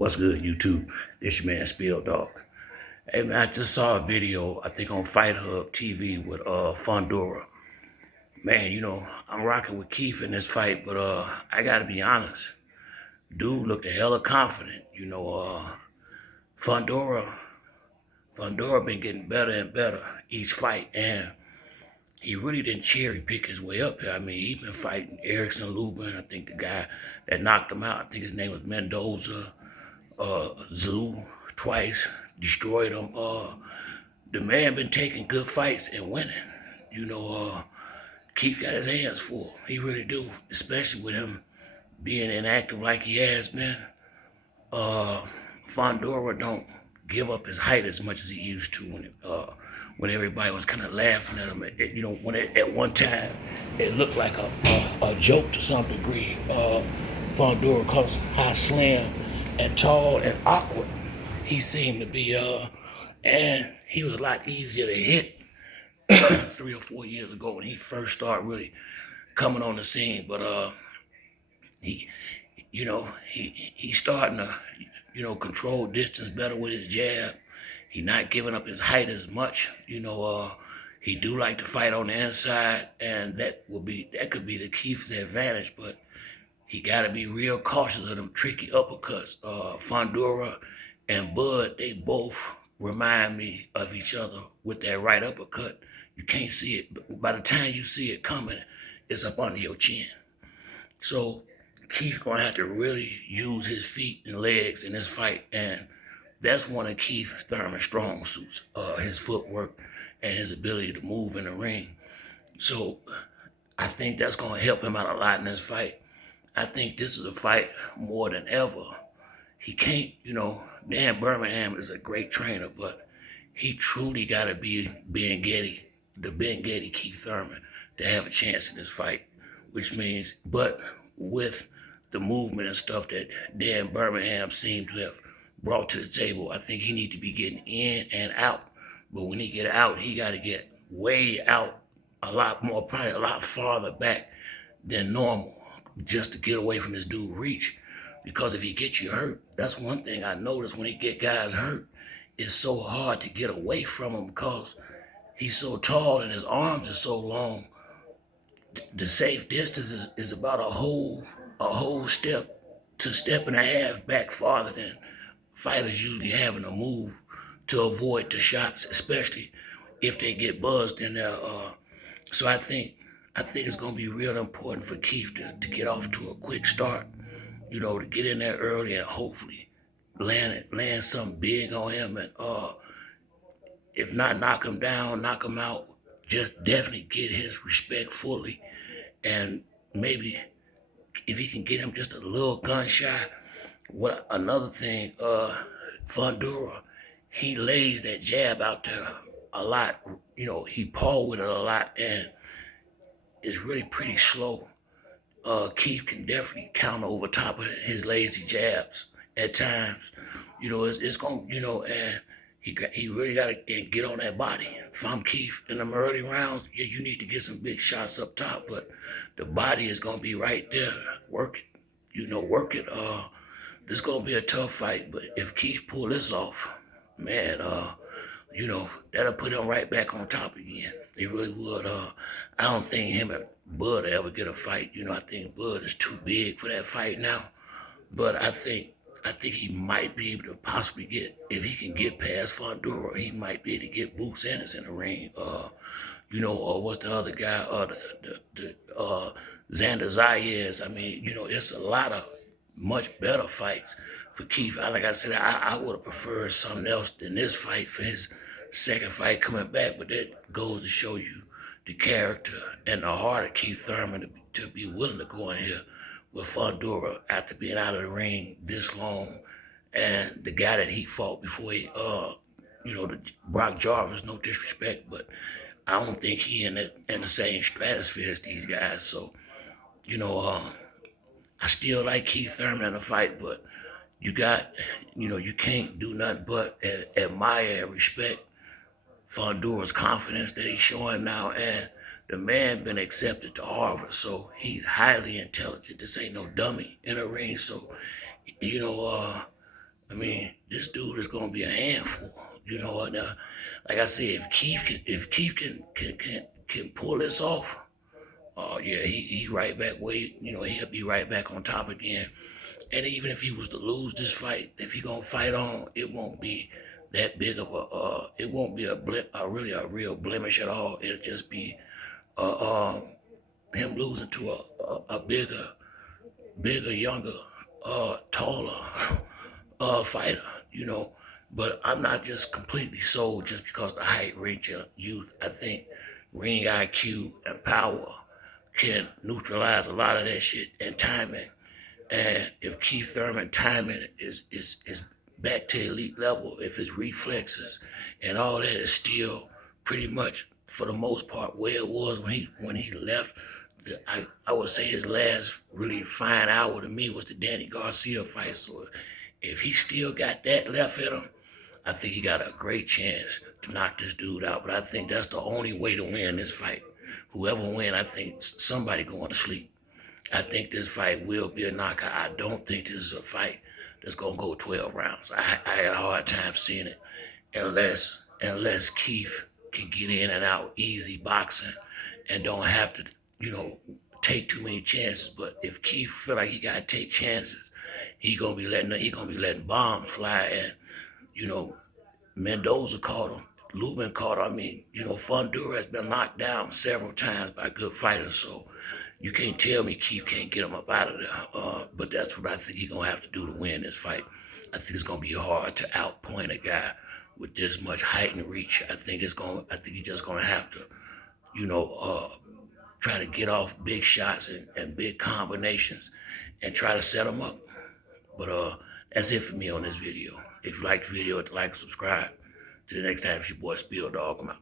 What's good, YouTube? This your man, Spill Dog. Hey man, I just saw a video, I think on Fight Hub TV with Fundora. Man, I'm rocking with Keith in this fight, but I gotta be honest. Dude looked a hella confident. Fundora, Fundora been getting better and better each fight, and he really didn't cherry pick his way up here. I mean, he been fighting Erickson Lubin. I think the guy that knocked him out, I think his name was Mendoza. Zoo twice, destroyed him. The man been taking good fights and winning. Keith got his hands full. He really do, especially with him being inactive like he has been. Fundora don't give up his height as much as he used to when everybody was kind of laughing at him. When at one time it looked like a joke to some degree. Fundora cause high slam and tall and awkward. He seemed to be, and he was a lot easier to hit 3 or 4 years ago when he first started really coming on the scene. But he, he's starting to, control distance better with his jab. He not giving up his height as much. He do like to fight on the inside, and that could be the Keith's advantage, but he got to be real cautious of them tricky uppercuts. Fundora and Bud, they both remind me of each other with that right uppercut. You can't see it, but by the time you see it coming, it's up under your chin. So Keith's gonna have to really use his feet and legs in this fight, and that's one of Keith Thurman's strong suits, his footwork and his ability to move in the ring. So I think that's gonna help him out a lot in this fight. I think this is a fight more than ever. He can't, Dan Birmingham is a great trainer, but he truly got to be Ben Getty, the Ben Getty Keith Thurman, to have a chance in this fight, which means, but with the movement and stuff that Dan Birmingham seemed to have brought to the table, I think he need to be getting in and out. But when he get out, he got to get way out a lot more, probably a lot farther back than normal, just to get away from this dude reach. Because if he gets you hurt, that's one thing I noticed when he get guys hurt. It's so hard to get away from him because he's so tall and his arms are so long. The safe distance is about a whole step to step and a half back farther than fighters usually having to move to avoid the shots, especially if they get buzzed in there. So I think it's going to be real important for Keith to get off to a quick start, to get in there early and hopefully land something big on him. And if not knock him down, knock him out, just definitely get his respect fully. And maybe if he can get him just a little gun shy. Another thing, Fundora, he lays that jab out there a lot. He paw with it a lot, and it's really pretty slow. Keith can definitely counter over top of his lazy jabs at times. It's going, and he really got to get on that body. If I'm Keith in them early rounds, yeah, you need to get some big shots up top, but the body is going to be right there. Work it, work it. This is going to be a tough fight, but if Keith pull this off, man, that'll put him right back on top again. It really would. I don't think him and Bud will ever get a fight. I think Bud is too big for that fight now. But I think he might be able to possibly get, if he can get past Fundora, he might be able to get Boots Ennis in the ring. Or what's the other guy? Xander Zayas. I mean, it's a lot of much better fights for Keith. Like I said, I would have preferred something else than this fight for his second fight coming back, but that goes to show you the character and the heart of Keith Thurman to be willing to go in here with Fundora after being out of the ring this long. And the guy that he fought before the Brock Jarvis, no disrespect, but I don't think he in the same stratosphere as these guys. So, I still like Keith Thurman in the fight, but you can't do nothing but admire and respect Fundora's confidence that he's showing now, and the man been accepted to Harvard, so he's highly intelligent. This ain't no dummy in the ring. So, I mean, this dude is gonna be a handful. You know, and like I said, if Keith can pull this off, oh yeah, he right back way. You know, he'll be right back on top again. And even if he was to lose this fight, if he gonna fight on, it won't be that big of a. It won't be really a real blemish at all. It'll just be him losing to a bigger, younger, taller fighter, you know. But I'm not just completely sold just because the height, range, and youth. I think ring IQ and power can neutralize a lot of that shit and timing. And if Keith Thurman timing is back to elite level, if his reflexes and all that is still pretty much for the most part where it was when he left, I would say his last really fine hour to me was the Danny Garcia fight. So if he still got that left in him, I think he got a great chance to knock this dude out. But I think that's the only way to win this fight. Whoever win, I think somebody going to sleep. I think this fight will be a knockout. I don't think this is a fight that's gonna go 12 rounds. I had a hard time seeing it unless Keith can get in and out easy boxing and don't have to, you know, take too many chances. But if Keith feel like he gotta take chances, he gonna be letting bombs fly. And you know, Mendoza caught him. Lubin caught him. I mean, you know, Fundora has been knocked down several times by good fighters. So you can't tell me Keith can't get him up out of there. But that's what I think he's gonna have to do to win this fight. I think it's gonna be hard to outpoint a guy with this much height and reach. I think he's just gonna have to, you know, try to get off big shots and big combinations and try to set him up. But that's it for me on this video. If you like the video, hit the like and subscribe. Till the next time, it's your boy Spill Dog. I'm out.